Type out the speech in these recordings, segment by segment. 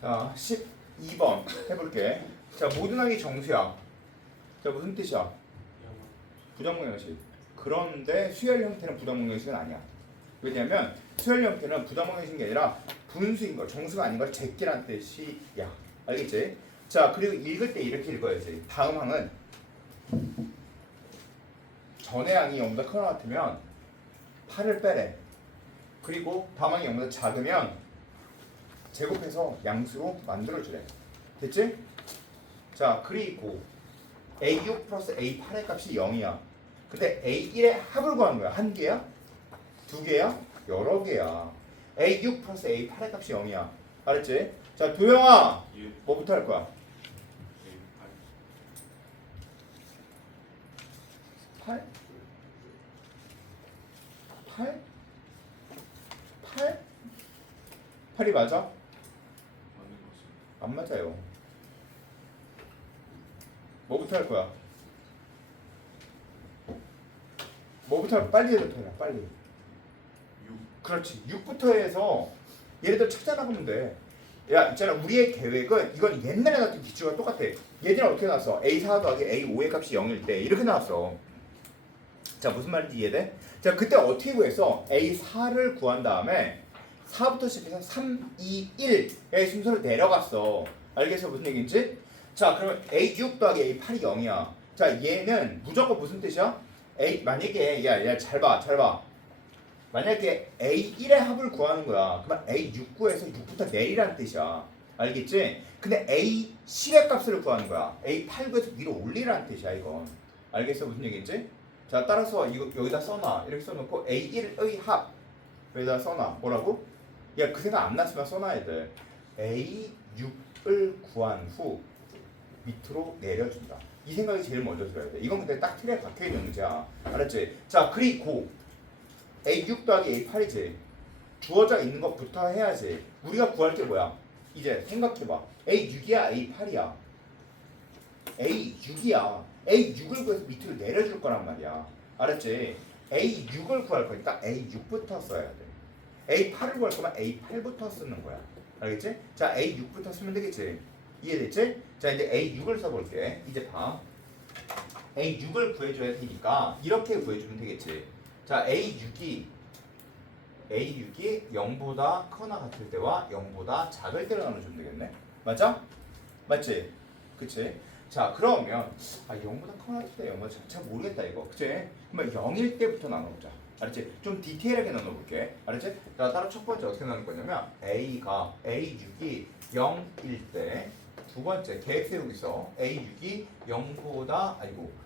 자, 12번 해볼게. 자, 모든 항이 정수야. 자, 무슨 뜻이야? 부정방정식. 그런데 수열 형태는 부정방정식은 아니야. 왜냐면 수열 형태는 부정방정식이 아니라 분수인 거, 정수가 아닌 걸 제끼란 뜻이야. 알겠지? 자, 그리고 읽을 때 이렇게 읽어야지. 다음 항은 전의 항이 0보다 크거나 같으면 8을 빼래. 그리고 다음 항이 0보다 작으면 제곱해서 양수로 만들어주래. 됐지? 자, 그리고 A6 플러스 A8의 값이 0이야. 근데 A1의 합을 구하는 거야. 한 개야? 두 개야? 여러 개야. A6 플러스 A8의 값이 0이야. 알았지? 자, 도영아! 뭐부터 할 거야? 8? 8? 8? 8이 맞아? 안 맞아요. 뭐부터 할 거야? 뭐부터 빨리 해도 되나? 빨리. 6. 그렇지. 6부터 해서 얘네들 찾아나가면 돼. 야, 있잖아. 우리의 계획은 이건 옛날에 나왔던 기출과 똑같아. 얘들은 어떻게 나왔어? A4 더하기 A5의 값이 0일 때 이렇게 나왔어. 자, 무슨 말인지 이해돼? 자, 그때 어떻게 구했어? A4를 구한 다음에 4부터 시작해서 3, 2, 1의 순서를 내려갔어. 알겠어? 무슨 얘기인지? 자, 그러면 A6 더하기 A8이 0이야. 자, 얘는 무조건 무슨 뜻이야? 만약에 잘 봐. 만약에 A1의 합을 구하는 거야. 그러면 A6 구해서 6부터 내리라는 뜻이야. 알겠지? 근데 A10의 값을 구하는 거야. A8 구해서 위로 올리라는 뜻이야, 이건. 알겠어? 무슨 얘기인지? 자, 따라서 이거 여기다 써놔. 이렇게 써놓고 A1의 합 여기다 써놔. 뭐라고? 야, 그 생각 안 났으면 써놔야 돼. A6을 구한 후 밑으로 내려준다. 이 생각이 제일 먼저 들어야 돼. 이건 근데 딱 틀에 박혀있는 문제야. 알았지? 자, 그리고 A6 더하기 A8이지. 주어져 있는 것부터 해야지. 우리가 구할 게 뭐야? 이제 생각해봐. A6이야 A8이야? A6이야. A6을 구해서 밑으로 내려줄 거란 말이야. 알았지? A6을 구할 거니까 A6부터 써야 돼. A8을 구할 거면 A8부터 쓰는 거야. 알겠지? 자, A6부터 쓰면 되겠지? 이해됐지? 자, 이제 A6을 써볼게. 이제 봐. A6을 구해줘야 되니까 이렇게 구해주면 되겠지. 자, A6이 0보다 크거나 같을 때와 0보다 작을 때로 나눠주면 되겠네. 맞아? 맞지? 그치? 자, 그러면 0보다 크거나 같을 때 0보다 잘 모르겠다 이거. 그치? 그러면 0일 때부터 나눠보자. 알았지? 좀 디테일하게 나눠볼게. 알았지? 자, 따로 첫 번째 어떻게 나눌 거냐면 A6이 0일 때, 두 번째 계획 세우고 있어. A6이 0보다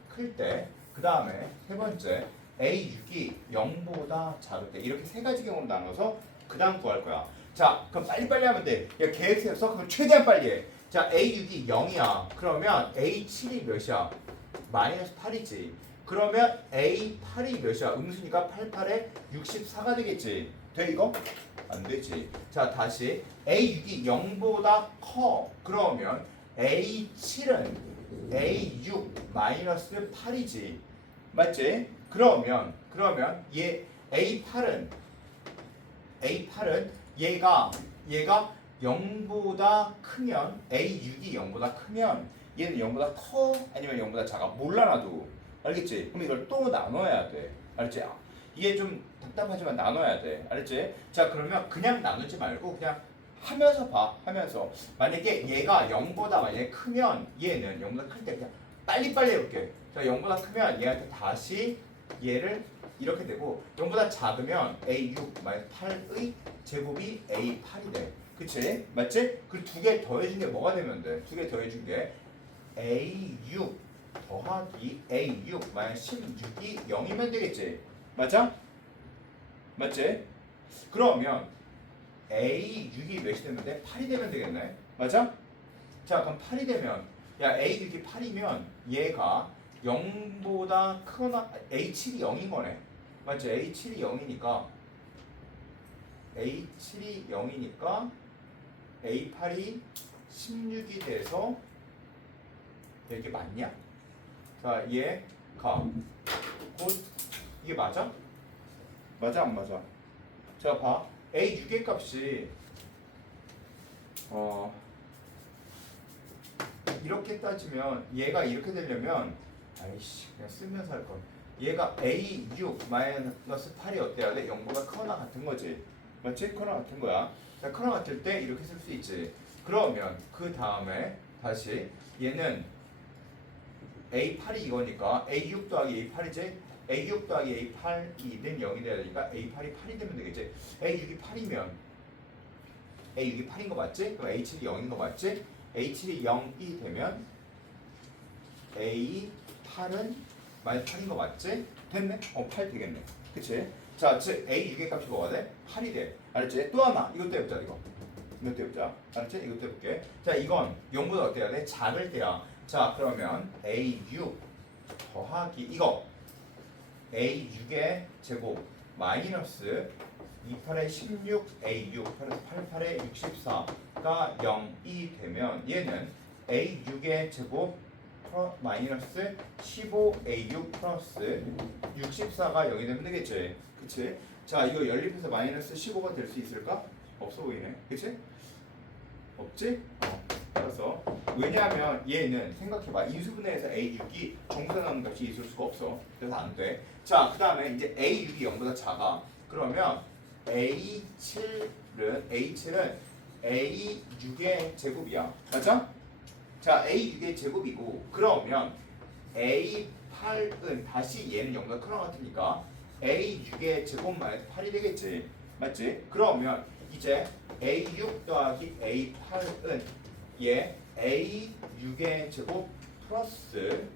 클 때, 그 다음에 세 번째 A6이 0보다 작을 때, 이렇게 세 가지 경우로 나눠서 그 다음 구할 거야. 자, 그럼 빨리빨리 하면 돼. 야, 계획 세웠어? 그럼 최대한 빨리 해. 자, A6이 0이야. 그러면 A7이 몇이야? 마이너스 8이지. 그러면 A8이 몇이야? 음수니까 88에 64가 되겠지. 돼 이거? 안 되지. 자, 다시 A6이 0보다 커. 그러면 A7은 A6 마이너스 8이지. 맞지? 그러면 얘 A8은 얘가 0보다 크면 A6이 0보다 크면 얘는 0보다 커 아니면 0보다 작아? 몰라 나도. 알겠지? 그럼 이걸 또 나눠야 돼. 알겠지? 이게 좀 답답하지만 나눠야 돼. 알겠지? 자, 그러면 그냥 나누지 말고 그냥 하면서 봐. 하면서 만약에 얘가 0보다 만약에 크면 얘는 0보다 클 때 그냥 빨리빨리 해볼게. 자, 0보다 크면 얘한테 다시 얘를 이렇게 되고 0보다 작으면 A6 마이너스 8의 제곱이 A8이 돼. 그치? 맞지? 그 두 개 더해준 게 뭐가 되면 돼? 두 개 더해준 게 A6 더하기 A6 마이너스 16이 0이면 되겠지? 맞아? 맞지? 그러면 A6이 몇이 되면 돼? 8이 되면 되겠네? 맞아? 자, 그럼 8이 되면 야, A6이 8이면 얘가 0보다 크거나 A7이 0인 거네. 맞지? A7이 0이니까 A8이 16이 돼서 이게 맞냐? 자, 얘가 곧 이게 맞아? 맞아 안 맞아? 자, 봐. A6의 값이 어 이렇게 따지면 얘가 이렇게 되려면 아이씨 그냥 쓰면서 할 걸. 얘가 A6 마이너스 8이 어때야 돼? 0보다 크거나 같은 거지. 맞지? 크거나 같은 거야. 자, 크거나 같을 때 이렇게 쓸 수 있지. 그러면 그 다음에 다시 얘는 A8이 이거니까 A6 더하기 A8이지? A6 더하기 A8이 0이 돼야 되니까 A8이 8이 되면 되겠지? A6이 8이면 A6이 8인 거 맞지? 그럼 A7이 0인 거 맞지? A7이 0이 되면 A8은 마이너스 8인 거 맞지? 됐네? 8 되겠네. 그치? 자, 즉 A6의 값이 뭐가 돼? 8이 돼. 알았지? 또 하나. 이것도 해보자, 이거. 이것도 해보자. 알았지? 이것도 해볼게. 자, 이건 0보다 어때야 돼? 작을 때야. 자, 그러면 A6 더하기 이거 A6의 제곱 마이너스 28의 16 A6 88의 64가 0이 되면 얘는 A6의 제곱 마이너스 15A6 플러스 64가 0이 되면 되겠지. 그치? 자, 이거 연립해서 마이너스 15가 될 수 있을까? 없어 보이네. 그치? 없지? 따라서 왜냐하면 얘는 생각해봐. 인수분해에서 A6이 정수에 나오는 값이 있을 수가 없어. 그래서 안 돼. 자, 그 다음에 이제 A6이 0보다 작아. 그러면 A7은 A6의 제곱이야. 맞아? 자, A6의 제곱이고 그러면 A8은 다시 얘는 0보다 크나 같으니까 A6의 제곱 마이너스 8이 되겠지. 맞지? 그러면 이제 A6 더하기 A8은 얘 A6의 제곱 플러스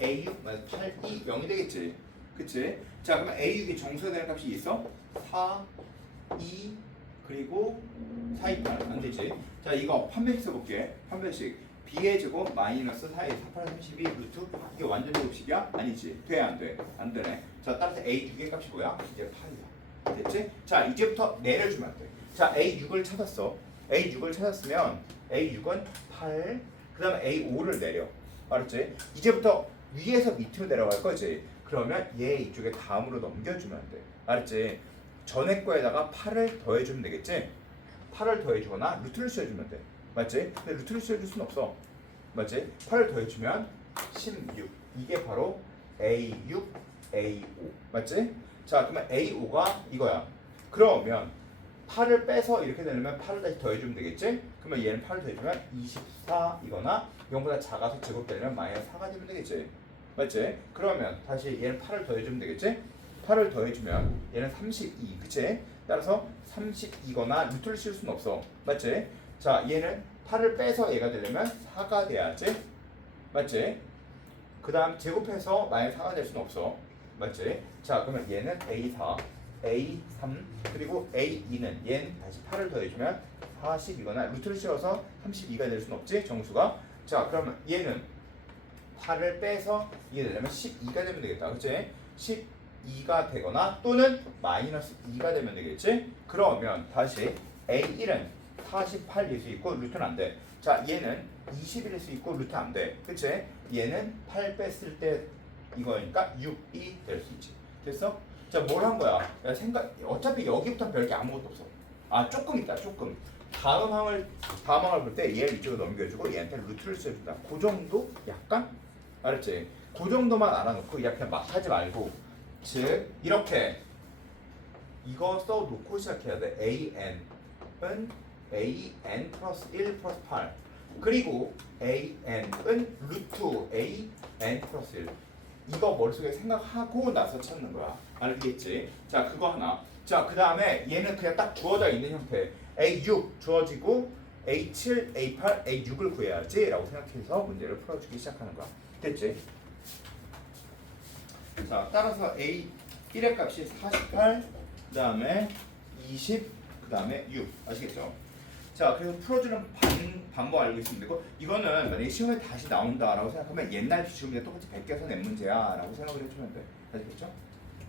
A6 마이너스 8이 0이 되겠지. 그치? 자, 그러면 A6이 정수에 되는 값이 있어? 4, 2, 그리고 4, 2, 8. 안 되지. 자, 이거 판별식 써볼게. 판별식. B의 제곱 마이너스 4의 4, 8, 32 루트. 이게 완전 제곱식이야? 아니지. 돼, 안 돼? 안 되네. 자, 따라서 A6의 값이 뭐야? 이제 8이야. 됐지? 자, 이제부터 내려주면 돼. 자, A6을 찾았어. A6을 찾았으면 A6은 8, 그 다음에 A5를 내려. 알았지? 이제부터 위에서 밑으로 내려갈 거지. 그러면 얘 이쪽에 다음으로 넘겨주면 돼. 알았지? 전에 거에다가 8을 더해주면 되겠지? 8을 더해주거나 루트를 씌워주면 돼. 맞지? 근데 루트를 씌워줄 순 없어. 맞지? 8을 더해주면 16. 이게 바로 A6, A5. 맞지? 자, 그러면 A5가 이거야. 그러면 8을 빼서 이렇게 되려면 8을 다시 더해주면 되겠지? 그러면 얘는 8을 더해주면 24이거나 0보다 작아서 제곱되려면 마이너스 4가 되면 되겠지? 맞지? 그러면 다시 얘는 8을 더해주면 되겠지? 8을 더해주면 얘는 32, 그치? 따라서 32거나 루트를 씌울 수는 없어. 맞지? 자, 얘는 8을 빼서 얘가 되려면 4가 돼야지? 맞지? 그 다음 제곱해서 마이너스 4가 될 수는 없어. 맞지? 자, 그러면 얘는 A4, A3, 그리고 A2는 얘는 다시 8을 더해주면 40이거나 루트를 씌워서 32가 될 수는 없지? 정수가. 자, 그러면 얘는 8을 빼서 이게 되려면 12가 되면 되겠다. 그치? 12가 되거나 또는 마이너스 2가 되면 되겠지? 그러면 다시 A1은 48일 수 있고 루트는 안 돼. 자, 얘는 21일 수 있고 루트 안 돼. 그치? 얘는 8 뺐을 때 이거니까 6이 될 수 있지. 됐어? 자, 뭘 한 거야? 야, 어차피 여기부터 별게 아무것도 없어. 아, 조금 있다, 조금. 다음 항을 볼 때 얘를 이쪽으로 넘겨주고 얘한테 루트를 써준다. 그 정도? 약간? 알았지? 그 정도만 알아놓고 그냥 막 하지 말고, 즉 이렇게 이거 써놓고 시작해야 돼. AN은 AN 플러스 1 플러스 8, 그리고 AN은 루트 AN 플러스 1. 이거 머릿속에 생각하고 나서 찾는 거야. 알겠지? 자, 그거 하나. 자, 그 다음에 얘는 그냥 딱 주어져 있는 형태. A6 주어지고 A7, A8, A6을 구해야지 라고 생각해서 문제를 풀어주기 시작하는 거야. 됐지? 자, 따라서 A1의 값이 48, 그 다음에 20, 그 다음에 6. 아시겠죠? 자, 그래서 풀어주는 방법 알고 있으면 되고, 이거는 만약에 시험에 다시 나온다라고 생각하면 옛날 기출문제 똑같이 베껴서 낸 문제야 라고 생각을 해주면 돼. 아시겠죠?